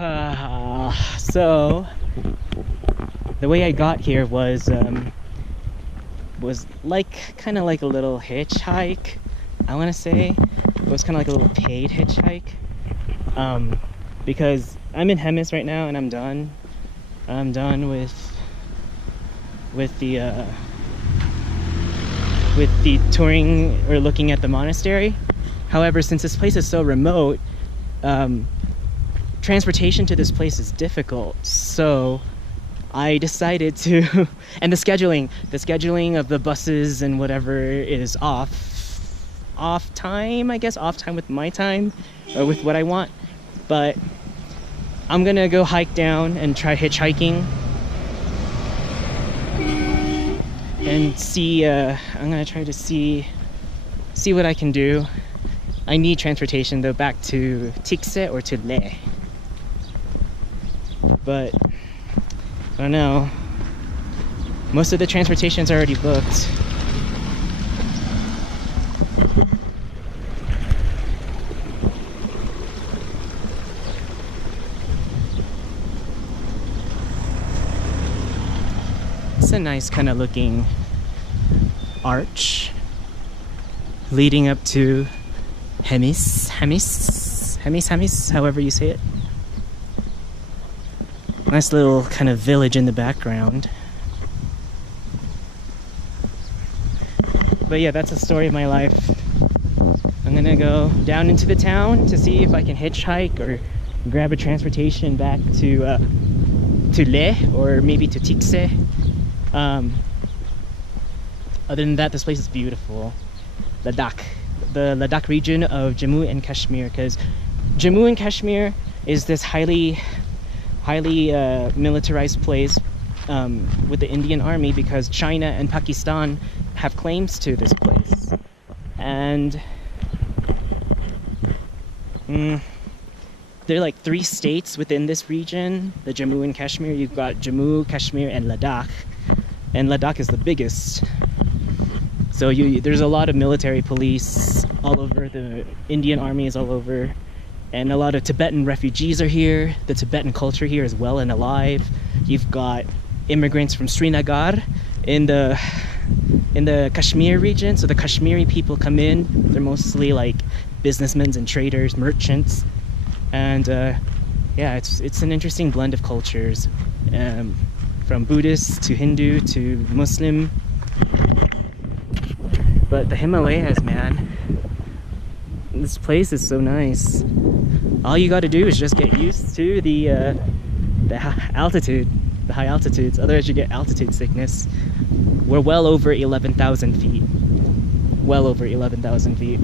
So the way I got here was like kind of like a little hitchhike. I want to say it was kind of like a little paid hitchhike, because I'm in Hemis right now and I'm done. I'm done with the touring or looking at the monastery. However, since this place is so remote, transportation to this place is difficult, so I decided to and the scheduling of the buses and whatever is off time, I guess, off time with my time or with what I want. But I'm gonna go hike down and try hitchhiking and see. I'm gonna try to see what I can do. I need transportation though back to Tikse or to Le, but I don't know. Most of the transportation's already booked. It's a nice kind of looking arch leading up to Hemis, however you say it. Nice little kind of village in the background. But yeah, that's the story of my life. I'm gonna go down into the town to see if I can hitchhike or grab a transportation back to Le or maybe to Tikse. Other than that, this place is beautiful. Ladakh, the Ladakh region of Jammu and Kashmir, because Jammu and Kashmir is this highly militarized place with the Indian army, because China and Pakistan have claims to this place. And there are like 3 states within this region, the Jammu and Kashmir. You've got Jammu, Kashmir, and Ladakh. And Ladakh is the biggest. So there's a lot of military police all over, the Indian army is all over, and a lot of Tibetan refugees are here. The Tibetan culture here is well and alive. You've got immigrants from Srinagar in the Kashmir region. So the Kashmiri people come in. They're mostly like businessmen and traders, merchants, and yeah, it's an interesting blend of cultures, from Buddhist to Hindu to Muslim. But the Himalayas, man, this place is so nice. All you got to do is just get used to the altitude, the high altitudes. Otherwise, you get altitude sickness. We're well over 11,000 feet. Well over 11,000 feet.